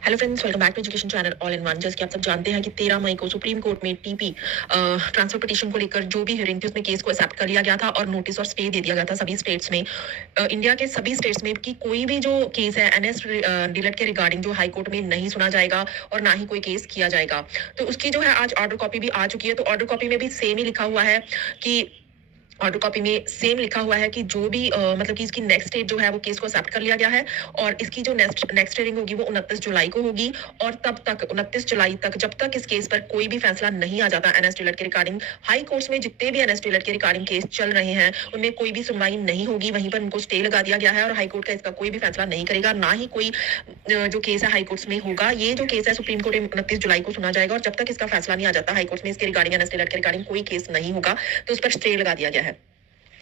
Hello friends, welcome back to education channel all in one. जैसे कि आप सब जानते हैं कि 13 मई को सुप्रीम कोर्ट में टीपी ट्रांसफर पिटीशन को लेकर जो भी हियरिंग थी उसमें केस को एक्सेप्ट कर लिया गया था और नोटिस और स्टे दे दिया गया था सभी स्टेट्स में, इंडिया के सभी स्टेट्स में, कि कोई भी जो केस है एनएस डीलेट के रिगार्डिंग जो हाई कोर्ट में नहीं सुना जाएगा और ना ही कोई केस किया जाएगा। तो उसकी जो है आज ऑर्डर कॉपी भी आ चुकी है। तो ऑर्डर कॉपी में भी सेम ही लिखा हुआ है कि ऑर्डर कॉपी में सेम लिखा हुआ है कि जो भी मतलब कि इसकी नेक्स्ट डेट जो है वो केस को एक्सेप्ट कर लिया गया है और इसकी जो नेक्स्ट हियरिंग होगी वो 29 जुलाई को होगी। और तब तक 29 जुलाई तक, जब तक इस केस पर कोई भी फैसला नहीं आ जाता एनएस डिलट के रिगार्डिंग, हाई कोर्ट्स में जितने भी एनएस डिलट के रिगार्डिंग केस चल रहे हैं उनमें कोई भी सुनवाई नहीं होगी। वहीं पर उनको स्टे लगा दिया गया है और हाई कोर्ट का इसका कोई भी फैसला नहीं करेगा, ना ही कोई जो केस है हाई कोर्ट्स में होगा। ये जो केस है सुप्रीम कोर्ट में 29 जुलाई को सुना जाएगा और जब तक इसका फैसला नहीं आ जाता हाई कोर्ट में इसके रिगार्डिंग, एनएस डिलट के रिगार्डिंग कोई केस नहीं होगा, तो उस पर स्टे लगा दिया गया है।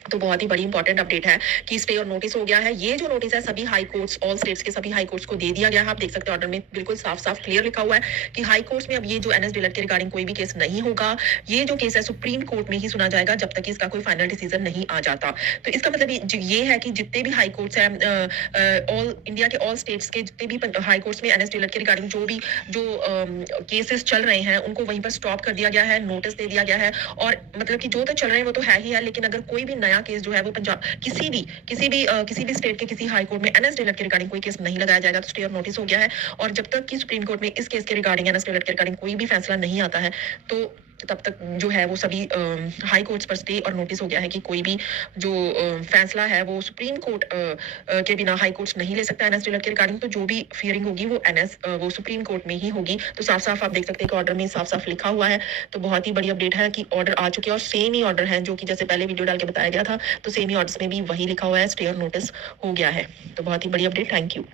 तो बहुत ही बड़ी इंपॉर्टेंट अपडेट है कि स्टे और नोटिस हो गया है। ये जो नोटिस है सभी हाई कोर्ट्स, ऑल स्टेट्स के सभी हाई कोर्ट्स को दे दिया गया है। आप देख सकते हैं ऑर्डर में बिल्कुल साफ साफ क्लियर लिखा हुआ है कि हाई कोर्ट्स में अब ये जो एनएस डिलट के रिगार्डिंग कोई भी केस नहीं होगा। ये जो केस है सुप्रीम कोर्ट में ही सुना जाएगा जब तक इसका कोई फाइनल डिसीजन नहीं आ जाता। तो इसका मतलब ये है कि जितने भी हाई कोर्ट्स हैं, ऑल इंडिया के ऑल स्टेट्स के जितने भी हाई कोर्ट्स में एनएस डिलट के रिगार्डिंग जो भी जो केसेस चल रहे हैं उनको वहीं पर स्टॉप कर दिया गया है, नोटिस दे दिया गया है। और मतलब कि जो तो चल रहे हैं वो तो है ही है, लेकिन अगर कोई भी नया केस जो है वो पंजाब किसी भी स्टेट के किसी हाई कोर्ट में एनएस डिलट के रिगार्डिंग कोई केस नहीं लगाया जाएगा। तो स्टे और नोटिस हो गया है और जब तक कि सुप्रीम कोर्ट में इस केस के रिगार्डिंग, एनएस डिलट के रिगार्डिंग कोई भी फैसला नहीं आता है तो तब तक जो है वो सभी हाई कोर्ट्स पर स्टे और नोटिस हो गया है कि कोई भी जो फैसला है वो सुप्रीम कोर्ट के बिना हाई कोर्ट्स नहीं ले सकता एनएस डिलट के रिगार्डिंग। तो जो भी हियरिंग होगी वो सुप्रीम कोर्ट में ही होगी। तो साफ साफ आप देख सकते हैं कि ऑर्डर में साफ साफ लिखा हुआ है। तो बहुत ही बड़ी अपडेट है कि ऑर्डर आ चुके हैं और सेम ही ऑर्डर है जो कि जैसे पहले वीडियो डाल के बताया गया था, तो सेम ही ऑर्डर्स में भी वही लिखा हुआ है, स्टे और नोटिस हो गया है। तो बहुत ही बड़ी अपडेट। Thank you.